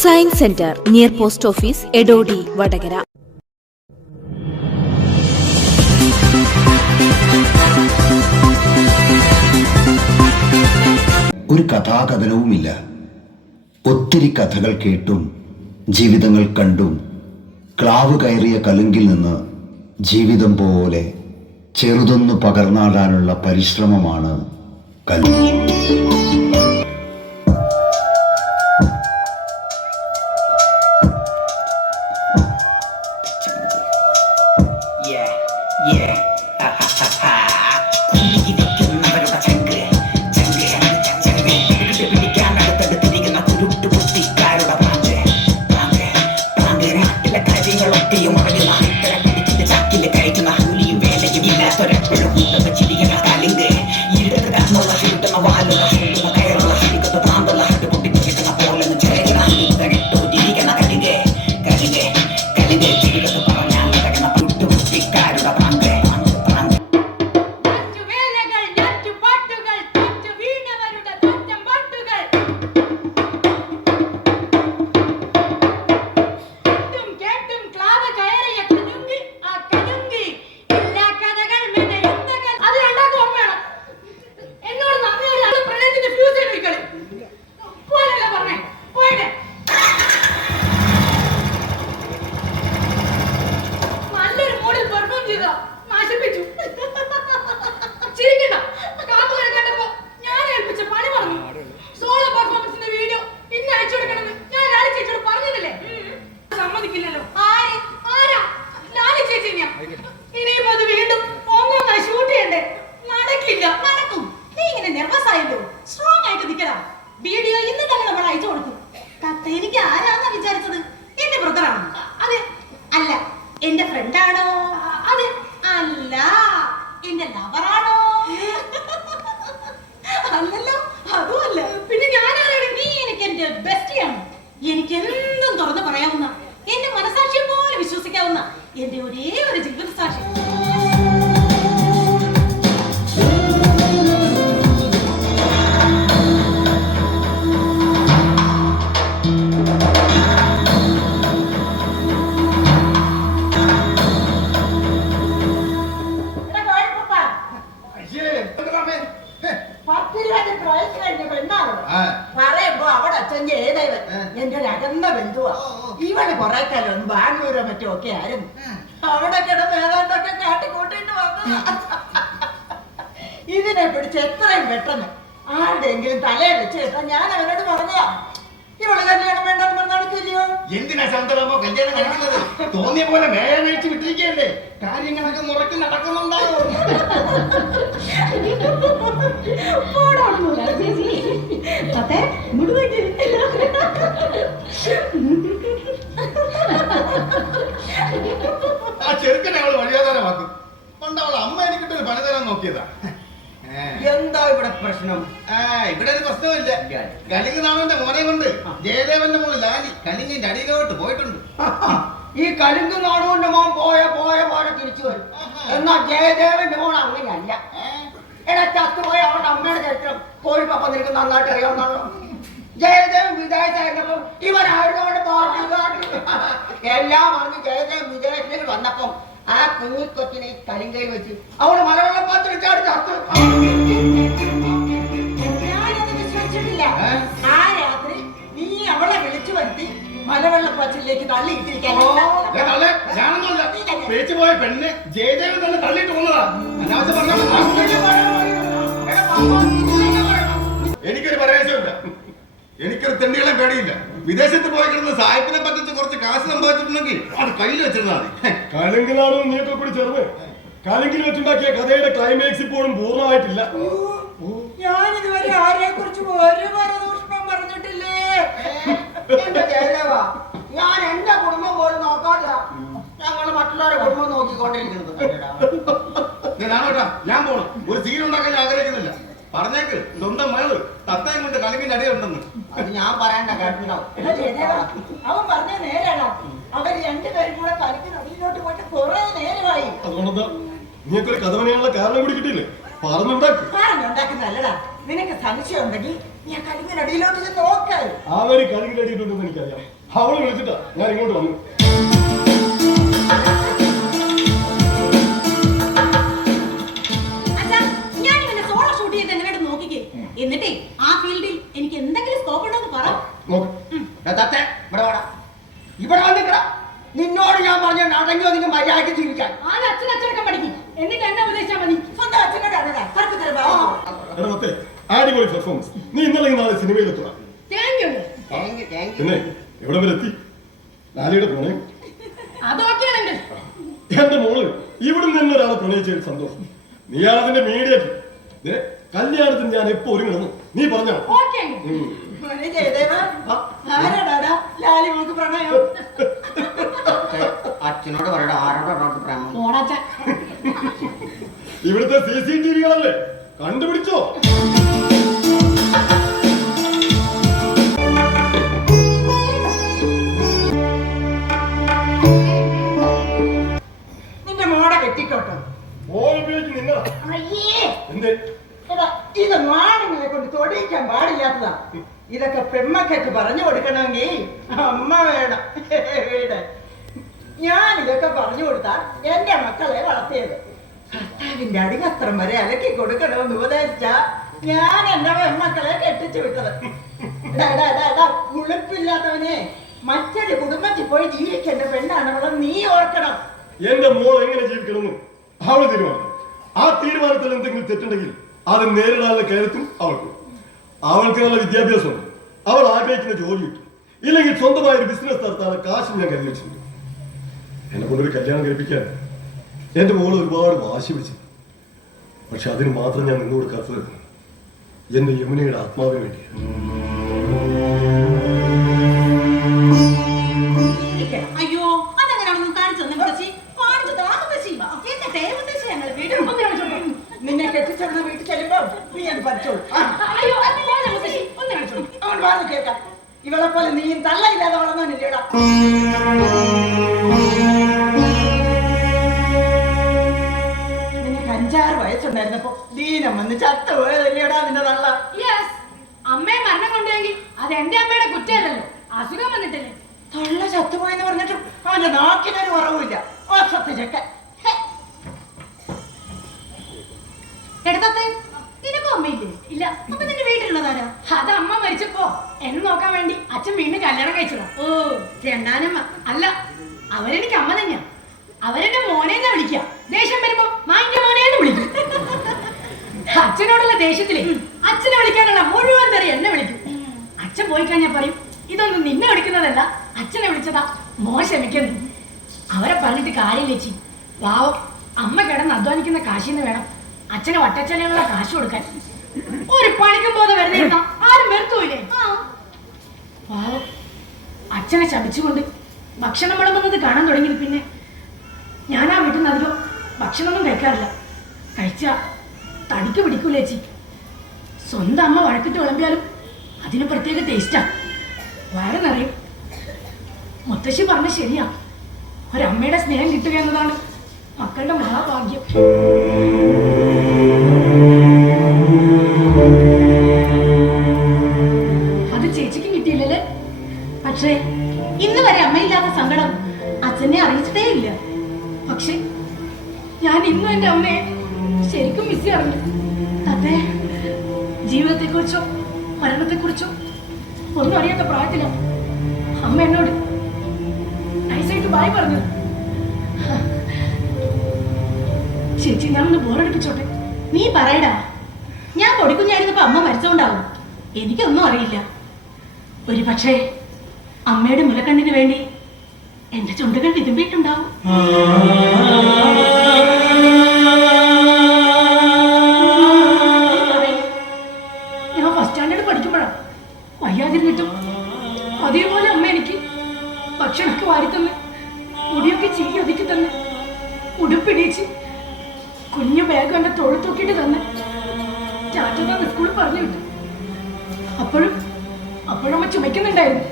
Science centre near post office, Edodi, Vadakara. ഒരു കഥാകഥനവുമില്ല. ഒത്തിരി കഥകൾ കേട്ടും ജീവിതങ്ങൾ കണ്ടും ക്ലാവ് കയറിയ കലുങ്കിൽ നിന്ന് ജീവിതം പോലെ ചെറുതൊന്നു പകർന്നാടാനുള്ള പരിശ്രമമാണ് കലുങ്ക്. വീഡിയോ ഇന്ന് തന്നെ നമ്മൾ അയച്ചു കൊടുക്കും. എനിക്ക് ആരാന്നാ വിചാരിച്ചത്? എന്റെ ബ്രദറാണോ? അതെ. അല്ല, എന്റെ ഫ്രണ്ടാണോ? അതെ. അല്ല, എന്റെ ലവറാണോ? അല്ലല്ലോ, അതുമല്ല. പിന്നെ ഞാനാരാണ്? നീ എനിക്ക് എന്റെ ബെസ്റ്റിയാണ്. എനിക്ക് എന്തും തുറന്ന് പറയാവുന്ന, എന്റെ മനസാക്ഷിയെ പോലെ വിശ്വസിക്കാവുന്ന എന്റെ ഒരേ ഒരു ജീവിത സാക്ഷി. പറയുമ്പോ അവിടെ അച്ഛൻ ജയദേവൻ എന്റെ ഒരു അകന്ന ബന്ധുവാ. ഇവന് കുറെ കാലം ബാംഗ്ലൂരോ മറ്റോ ഒക്കെ ആയിരുന്നു. അവിടെ കിടന്ന് ഏതാണ്ടൊക്കെ കാട്ടിക്കൂട്ടിട്ട് വന്നു. ഇതിനെ പിടിച്ച് എത്രയും പെട്ടെന്ന് ആരുടെയെങ്കിലും തലയെ വെച്ച് കേട്ടാ ഞാൻ അവനോട് പറഞ്ഞതാ, ഇവള് കല്യാണം വേണ്ടെന്ന് പറഞ്ഞില്ലയോ. എന്തിനാ ശാന്തളമ്മോ കല്യാണം കഴിക്കുന്നത്? തോന്നിയ പോലെ വേഗം വിട്ടിരിക്കണ്ടേ? കാര്യങ്ങളൊക്കെ മുറക്കി നടക്കുന്നുണ്ടാവും. ആ ചെറുക്കനെ അവള് വഴിയാധാരമാക്കും. പണ്ട് അവൾ അമ്മ എനിക്കിട്ടൊരു പണി തരാൻ നോക്കിയതാ. എന്താ ഇവിടെ പ്രശ്നം? ഇവിടെ ഒരു പ്രശ്നമില്ല. കലിംഗ് നാമന്റെ മോനെ കൊണ്ട് ജയദേവന്റെ മോള് ലാലി കലിംഗിന്റെ അടിയിലോട്ട് പോയിട്ടുണ്ട്. ഈ കലിംഗ് നാടുകൊണ്ട് മോൻ പോയ പാടെ തിരിച്ചു വരും. എന്നാ ജയദേവന്റെ മോൻ അങ്ങനെയല്ല. എടാ, ചത്തുപോയ അവരുടെ അമ്മയുടെ ചരിത്രം കോഴിപ്പപ്പ നിനക്ക് നന്നായിട്ട് അറിയാവുന്നല്ലോ. ജയദേവൻ വിദേശായിരുന്നപ്പം ഇവരായിരുന്നോണ്ട് പാർട്ടി എല്ലാം അറിഞ്ഞ് ജയദേവൻ വിദേശത്തിൽ വന്നപ്പം ആ കുഞ്ഞിക്കൊച്ചിനെ കലിങ്കയിൽ വെച്ച് അവള് മലവെള്ളപ്പാത്തിൽ ചത്തു. ഞാനത് വിശ്വസിച്ചിട്ടില്ല. ആ രാത്രി നീ അവളെ വിളിച്ചു വരുത്തി മലവെള്ളപ്പാച്ചിലേക്ക് തള്ളിയിട്ടിരിക്കാൻ. പോയ പെണ്ണ് ജയദേവൻ തന്നെ തള്ളിയിട്ട് പോകുന്നതാ. എനിക്കൊരു പരാജയമില്ല. എനിക്കൊരു തെണ്ടികളെ പേടിയില്ല. വിദേശത്ത് പോയി കിടന്ന് സായിപ്പിനെ പറ്റിച്ച് കുറച്ച് കാശ് സമ്പാദിച്ചിട്ടുണ്ടെങ്കിൽ അത് കയ്യിൽ വെച്ചിരുന്നാ മതി. കലിങ്കിലാണോ നീയൊക്കെ കൂടി ചേർന്ന് കലിങ്കിൽ വെച്ചുണ്ടാക്കിയ കഥയുടെ ക്ലൈമാക്സ് ഇപ്പോഴും പൂർണ്ണമായിട്ടില്ല. ഞാനിതുവരെ ആരെ കുറിച്ച് ഒരു പരദൂഷണം പറഞ്ഞിട്ടില്ലേ. ഞാൻ എന്റെ കുടുംബം പോലും നോക്കാത്ത ഞങ്ങള് മറ്റുള്ളവരുടെ കുടുംബം നോക്കിക്കൊണ്ടിരിക്കുന്നത്. ഞാൻ പോണം. ഒരു സീൻ ഉണ്ടാക്കാൻ ആഗ്രഹിക്കുന്നില്ല. പറഞ്ഞേക്ക് സ്വന്തം മകള് തത്തയും കൊണ്ട് കലിങ്ങിന്റെ അടിയുണ്ടെന്ന്. അത് ഞാൻ പറയണ്ട, കേട്ടിട്ടുണ്ടാവും. അവൻ പറഞ്ഞ നേരാണോ? അവർ രണ്ടുപേരും കൂടെ കലിക്കിന് അടിയിലോട്ട് പോയിട്ട് കുറെ നേരമായി. അതുകൊണ്ടെന്താ നീക്കൊരു കഥ പറയാനുള്ള കാരണം കൂടി കിട്ടിയില്ലേ? പറഞ്ഞുണ്ടാക്കുന്നല്ലടാ. നിനക്ക് സംശയം ഉണ്ടെങ്കിൽ ഞാൻ കലിങ്ങിനടിയിലോട്ട് നോക്കാൻ. അവര് കളിയിലടിയിട്ടുണ്ടെന്ന് എനിക്കറിയാം. അവളെ വിളിച്ചിട്ടാ ഞാൻ ഇങ്ങോട്ട് വന്നു. എന്നിട്ടേ ആ ഫീൽഡിൽ എനിക്ക് എന്തെങ്കിലും സ്കോപ്പ് ഉണ്ടോ എന്ന് പറ. ഇവിടെ വന്നിക്കട. നിന്നോട് ഞാൻ പറഞ്ഞു അടങ്ങി ഒതുങ്ങി മര്യാദയ്ക്ക് ജീവിക്കാൻ. അച്ഛനൊക്കെ പഠിക്കും. എന്നിട്ട് എന്നെ ഉപദേശിച്ചാൽ മതി. സ്വന്തം അച്ഛനോട് അടിപൊളി പെർഫോമൻസ്. നീ ഇന്നലെ നാളെ സിനിമയിലെത്തുക. പിന്നെ എവിടെ വരെ എത്തി? ലാലിയുടെ പ്രണയം അതൊക്കെയാണ് എന്റെ മോള് ഇവിടെ നിന്ന് ഒരാളെ പ്രണയിച്ചതിൽ സന്തോഷം. നീയാണതിന്റെ മീഡിയേറ്റർ. കല്യാണത്തിന് ഞാൻ എപ്പോ ഒരുങ്ങണം നീ പറഞ്ഞോ. അച്ഛനോട് പറയടാ, ആരോടോ പ്രേമം. ഇവിടുത്തെ CCTV-കളല്ലേ, കണ്ടുപിടിച്ചോ? നിന്റെ മോടെ കെട്ടിക്കോട്ടോ. നിന്നടാ എന്തേ? ഇത് മാണങ്ങളെ കൊണ്ട് തൊടിയിക്കാൻ പാടില്ലാത്തതാ. ഇതൊക്കെ പെമ്മക്കൊക്കെ പറഞ്ഞു കൊടുക്കണമെങ്കിൽ അമ്മ വേണം. വീട് ഞാൻ ഇതൊക്കെ പറഞ്ഞു കൊടുത്താ എന്റെ മക്കളെ വളർത്തിയത്. ഭർത്താവിന്റെ അടിമസ്ത്രം വരെ അലക്കി കൊടുക്കണമെന്ന് ഉപദേശിച്ചാ ഞാൻ എന്റെ പെമ്മക്കളെ കെട്ടിച്ചു വിട്ടത്. ഉളുപ്പില്ലാത്തവനെ മറ്റൊരു കുടുംബത്തിൽ പോയി ജീവിക്കേണ്ട പെണ്ണാണവളെ നീ ഓർക്കണം. എന്റെ മോൾ എങ്ങനെ ജീവിക്കണമെന്ന് അവള് തീരുമാനം. ആ തീരുമാനത്തിൽ എന്തെങ്കിലും തെറ്റുണ്ടെങ്കിൽ അത് നേരിടാനുള്ള കരുത്തും അവൾക്ക് നല്ല വിദ്യാഭ്യാസമുണ്ട്. അവൾ ആഗ്രഹിക്കുന്ന ജോലി കിട്ടും. ഇല്ലെങ്കിൽ സ്വന്തമായ ഒരു ബിസിനസ് നടത്താനുള്ള കാശും ഞാൻ കരുതി വെച്ചിട്ടുണ്ട്. എന്നെ കൊണ്ടൊരു കല്യാണം കഴിപ്പിക്കാൻ എന്റെ മോള് ഒരുപാട് വാശി വെച്ചു. പക്ഷെ അതിന് മാത്രം ഞാൻ നിന്നു കൊടുക്കാത്തത് എന്റെ യമുനയുടെ ആത്മാവിന് വേണ്ടിയാണ്. അയ്യോ അതെങ്ങനെയാണെന്ന് കാണിച്ചു തന്നെ. നിന്നെ കെട്ടിച്ചെടുന്ന വീട്ടിൽ ചെല്ലുമ്പോ നീ അത് പഠിച്ചോളൂ. അങ്ങോട്ട് പറഞ്ഞു കേൾക്കാം. ഇവളെ പോലെ നീയും തള്ളയില്ലാതെ വളർന്നോന്നില്ലേടാ. നിനക്ക് 5-6 വയസ്സുണ്ടായിരുന്നപ്പോ ദീനം വന്ന് ചത്തുപോയതല്ലേടാ നിന്റെ തള്ള. അമ്മയെ മരണം കൊണ്ടുപോയെങ്കിൽ അത് എന്റെ അമ്മയുടെ കുറ്റമല്ലല്ലോ, അസുഖം വന്നിട്ടില്ലേ. തള്ള ചത്തുപോയെന്ന് പറഞ്ഞിട്ടും അവന്റെ നാക്കിനൊരു കുറവുമില്ല. ചെക്കൻ എടുത്തത്തെ നിനക്കും അമ്മയില്ലേ? ഇല്ല. അപ്പൊ നിന്റെ വീട്ടിലുള്ളതാരാ? അത് അമ്മ മരിച്ചപ്പോ എന്നെ നോക്കാൻ വേണ്ടി അച്ഛൻ വീണ്ടും കല്യാണം കഴിച്ചതാ. ഓ, രണ്ടാനമ്മ അല്ല, അവരെനിക്ക് അമ്മ തന്നെയാ. അവരെന്നെ മോനേന്നാ വിളിക്കുക. ദേഷ്യം വരുമ്പോ മാന്റെ മോനേന്ന് വിളിക്കും. അച്ഛനോടുള്ള ദേഷ്യത്തില് അച്ഛനെ വിളിക്കാനുള്ള മുഴുവൻ തെറി എന്നെ വിളിക്കും. അച്ഛൻ പോയി കഴിഞ്ഞാൽ പറയും, ഇതൊന്നും നിന്നെ വിളിക്കുന്നതല്ല, അച്ഛനെ വിളിച്ചതാ, മോൻ ക്ഷമിക്കുന്നു. അവരെ പറഞ്ഞിട്ട് കാര്യമില്ല ചേച്ചി. പാവം അമ്മ കിടന്ന് അധ്വാനിക്കുന്ന കാശിന്ന് വേണം അച്ഛനെ വട്ടച്ചെലയുള്ള കാശ് കൊടുക്കാൻ. ഒരു പണിക്കും പോലെ വെറുതെ ആരും വെറുത്തൂല്ലേ? പാവം അച്ഛനെ ശപിച്ചുകൊണ്ട് ഭക്ഷണം വിളമ്പുന്നത് കാണാൻ തുടങ്ങിയത് പിന്നെ ഞാൻ ആ വീട്ടിൽ നിന്ന് അധികം ഭക്ഷണമൊന്നും കഴിക്കാറില്ല. കഴിച്ച തടിക്ക് പിടിക്കൂല ചേച്ചി. സ്വന്തം അമ്മ വഴക്കിട്ട് വിളമ്പിയാലും അതിന് പ്രത്യേക ടേസ്റ്റാ, വയറ് നിറയും. മുത്തശ്ശി പറഞ്ഞ ശരിയാ, ഒരമ്മയുടെ സ്നേഹം കിട്ടുക എന്നതാണ് മക്കളുടെ മഹാഭാഗ്യം. അത് ചേച്ചിക്കും കിട്ടിയില്ലല്ലേ? പക്ഷേ ഇന്ന് വരെ അമ്മയില്ലാത്ത സങ്കടം അച്ഛനെ അറിയിച്ചിട്ടേ ഇല്ല. പക്ഷെ ഞാൻ ഇന്നും എന്റെ അമ്മയെ ശരിക്കും മിസ് ചെയ്യാറുണ്ട്. തത്തേ, ജീവിതത്തെക്കുറിച്ചോ മരണത്തെക്കുറിച്ചോ ഒന്നും അറിയാത്ത പ്രായത്തില അമ്മ എന്നോട് നൈസായിട്ട് ബായ് പറഞ്ഞത്. ചേച്ചി, ഞാനൊന്ന് ബോറടിപ്പിച്ചോട്ടെ? നീ പറയടാ. ഞാൻ പൊടിക്കുഞ്ഞായിരുന്നപ്പോ അമ്മ മരിച്ചോണ്ടാവും. എനിക്കൊന്നും അറിയില്ല. ഒരു പക്ഷേ അമ്മയുടെ മുലക്കണ്ണിന് വേണ്ടി എന്റെ ചുണ്ടുകൾ വിതുമ്പിയിട്ടുണ്ടാവും. ഞാൻ ഫസ്റ്റ് സ്റ്റാൻഡേർഡ് പഠിക്കുമ്പോഴാണ് വയ്യാതിരുന്നിട്ടും അതേപോലെ അമ്മ എനിക്ക് ഭക്ഷണമൊക്കെ വാരിത്തന്ന്, മുടിയൊക്കെ ചീരി ഒതുക്കി തന്ന്, ഉടുപ്പിടിച്ച് കുഞ്ഞു ബാഗ് എന്റെ തോളിൽ തൂക്കിയിട്ട് തന്നെ ചാറ്റന്ന് സ്കൂളിൽ പറഞ്ഞു വിട്ടു. അപ്പോഴും അമ്മ ചുമയ്ക്കുന്നുണ്ടായിരുന്നു.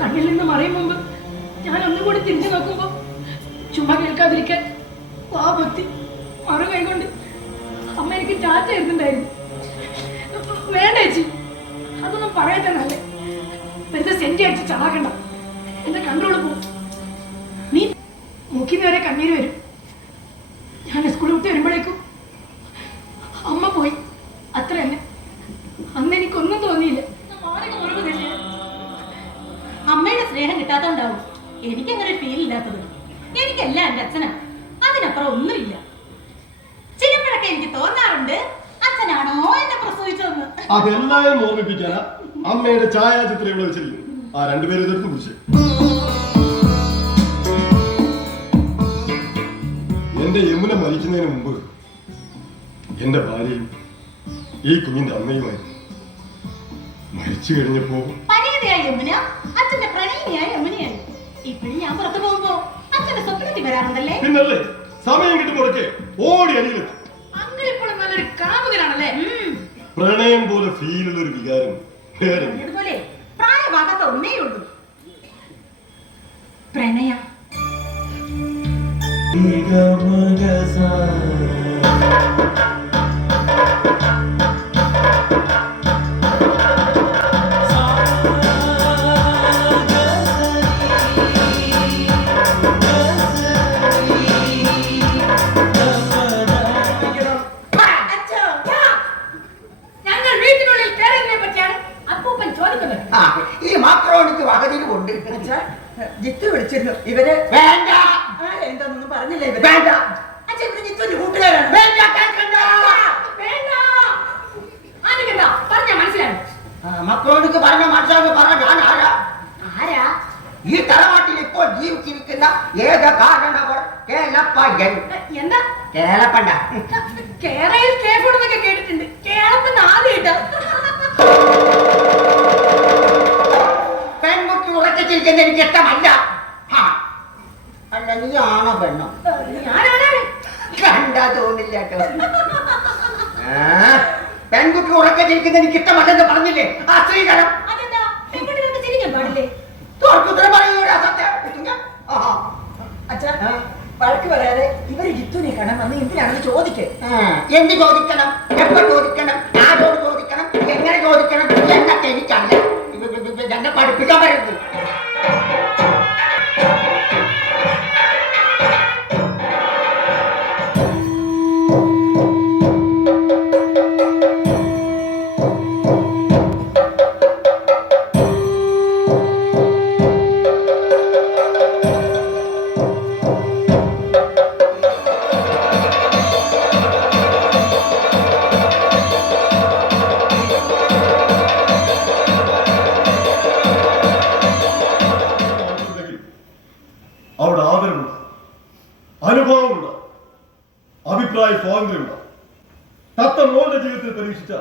കണ്ണിൽ നിന്ന് മറയും മുമ്പ് ഞാൻ ഒന്നുകൂടി തിരിഞ്ഞു നോക്കുമ്പോ ചുമ കേൾക്കാതിരിക്കാൻ ഭക്തി മറു കൈകൊണ്ട് അമ്മ എനിക്ക് ടാറ്റ എഴുതുന്നുണ്ടായിരുന്നു. വേണ്ട ചേച്ചി, അതൊന്നും പറയട്ടെ നല്ലേ. വെറുതെ സെന്റ് അടിച്ച് ചാകണ്ട, എന്റെ കൺട്രോള് പോകും. നീ മുക്കിന്ന് വരെ കണ്ണീര് വരും. ഞാൻ സ്കൂളിൽ വിട്ട് വരുമ്പോഴേക്കും അമ്മ പോയി, അത്ര തന്നെ. അന്ന് എനിക്കൊന്നും തോന്നിയില്ല. അമ്മയുടെ സ്നേഹം കിട്ടാത്തോണ്ടാവും എനിക്കങ്ങനെ ഒരു ഫീൽ ഇല്ലാത്തത്. എനിക്കല്ല എന്റെ അച്ഛനാ, അതിനപ്പുറം ഒന്നുമില്ല. ചിലപ്പോഴൊക്കെ എനിക്ക് തോന്നാറുണ്ട് അച്ഛനാണോ എന്നെ പ്രസവിച്ചതെന്ന്. അതെല്ലാവരും ഓർമ്മിപ്പിക്കാനാ അമ്മയുടെ ഛായാചിത്രം ഇവിടെ വെച്ചിരിക്കുന്നു. ആ രണ്ടുപേരും ഇതെടുത്ത് കുറിച്ച് എന്റെ യമുന മരിക്കുന്നതിന് മുമ്പ് എന്റെ ഭാര്യയും ഈ കുഞ്ഞിന്റെ അമ്മയുമായിരുന്നു. മരിച്ചു കഴിഞ്ഞപ്പോ പരിഗതയായ യമുന അച്ഛന്റെ പ്രണയിനിയായ യമുനയായി. ഇപ്പോഴും ഞാൻ പുറത്തു പോകുമ്പോ അച്ഛന്റെ സ്വപ്നത്തിൽ വരാറുണ്ടല്ലേ? പിന്നല്ലേ, സമയം കിട്ടുമ്പോഴൊക്കെ ഓടി അരിയിലെത്തും. അങ്ങൾ ഇപ്പോഴും നല്ലൊരു കാമുകനാണല്ലേ? പ്രണയം പോലെ ഫീലുള്ള ഒരു വികാരം വേറെ അതുപോലെ പ്രായമാകാത്ത ഒന്നേ ഉള്ളൂ, പ്രണയം. ഞങ്ങൾ വീട്ടിനുള്ളിൽ കയറുന്നതിനെ പറ്റിയാണ് അപ്പൂപ്പൻ ചോദിക്കുന്നത്. ആ, ഈ മാക്രോണിക്ക് വകതിന് കൊണ്ട് ജിത്തു വിളിച്ചിരുന്നു. ഇവര് വേണ്ട എന്താണെന്നൊന്നും പറഞ്ഞില്ല. ഇവര് വേണ്ട. അച്ഛൻ ഇവര് ജിത്തുവിന്റെ കൂട്ടുകാരാണ്. വേണ്ട, കേൾക്കണ്ട. വേണ്ട, ആദ്യം പറഞ്ഞ മനസ്സിലായി. മക്രോണിക്ക് പറഞ്ഞ മനസ്സിലാക്കി പറ. ഞാൻ ആരാ? ആരാ? ഈ തറവാട്ടിൽ ഇപ്പോൾ ജീവിച്ചിരിക്കുന്ന ഏക കാരണവർ കേളപ്പയ്യൻ. എന്താ കേളപ്പണ്ട? കേരളയിൽ കേൾക്കണമെന്നൊക്കെ കേട്ടിട്ടുണ്ട്. കേളപ്പൻ ആദ്യമായിട്ടാ. പെൺകുട്ടി ഉറച്ചിരിക്കുന്ന എനിക്ക് ഇഷ്ടമല്ല. അല്ല, നീ ആണോ പെണ്ണോ? ഞാനാണ്. കണ്ടാ തോന്നില്ല കേട്ടോ. പെൺകുട്ടി ഉറച്ചിരിക്കുന്ന എനിക്ക് ഇഷ്ടമല്ലെന്ന് പറഞ്ഞില്ലേ ആ സ്ത്രീകരം? അതെന്താ പെൺകുട്ടികൾക്ക് ചിരിക്കാൻ പാടില്ലേ? തോർക്കുത്തരം പറയൂരാ സത്യം. അച്ഛാ, വഴക്ക് പറയാതെ ഇവര് ജിത്തുവിനെ കാണാൻ വന്ന് എന്തിനാണെന്ന് ചോദിക്കേ. എന്ത് ചോദിക്കണം, എപ്പോ ചോദിക്കണം, ആരോട് ചോദിക്കണം, എങ്ങനെ ചോദിക്കണം എന്നൊക്കെ എനിക്കല്ല. എന്നെ പഠിപ്പിക്കാൻ പറ്റുന്നു. അവിടെ ആദരവുണ്ട്, അനുഭവമുണ്ട്, അഭിപ്രായ സ്വാതന്ത്ര്യമുണ്ട്. തത്ത മോളുടെ ജീവിതത്തിൽ പരീക്ഷിച്ച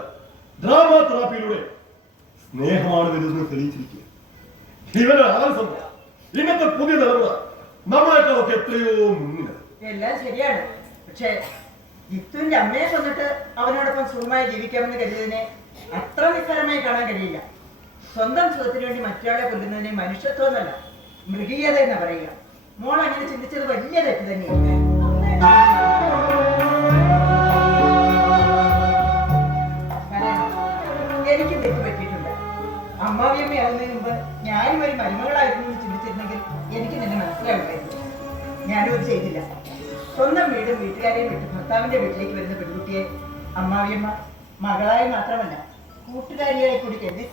ഡ്രാമ തെറാപ്പിയിലൂടെ സ്നേഹമാണ് വരുന്നത് തെളിയിച്ചിരിക്കുക. ഇവന് ആവശ്യം ഇന്നത്തെ പുതിയ തലമുറ നമ്മളെക്കാളൊക്കെ എത്രയോ മുന്നിലാണ്. എല്ലാം ശരിയാണ്. പക്ഷെ ജിത്തുവിന്റെ അമ്മയെ കൊന്നിട്ട് അവനോടൊപ്പം സുഖമായി ജീവിക്കാമെന്ന് കരുതിയതിനെ അത്ര നിസ്സാരമായി കാണാൻ കഴിയില്ല. സ്വന്തം സുഖത്തിന് വേണ്ടി മറ്റൊരാളെ കൊല്ലുന്നതിനെ മനുഷ്യത്വം എന്നല്ല, മൃഗീയത എന്ന് പറയുക. മോൾ അങ്ങനെ ചിന്തിച്ചത് വലിയ തെറ്റ് തന്നെയാണ്. എനിക്ക് തെറ്റ് പറ്റിയിട്ടുണ്ട്. അമ്മാവിയമ്മയാകുന്നതിന് മുമ്പ് ഞാനും ഒരു മരുമകളായിരുന്നു എന്ന് ചിന്തിച്ചിരുന്നെങ്കിൽ എനിക്ക് നിന്നെ മനസ്സിലാവില്ലായിരുന്നു. ഞാനും അത് ചെയ്തില്ല. സ്വന്തം വീടും വീട്ടുകാരെയും വിട്ട് ഭർത്താവിന്റെ വീട്ടിലേക്ക് വരുന്ന പെൺകുട്ടിയെ അമ്മാവിയമ്മ മകളായി മാത്രമല്ല കൂട്ടുകാരിയായി കൂടി കരുതി.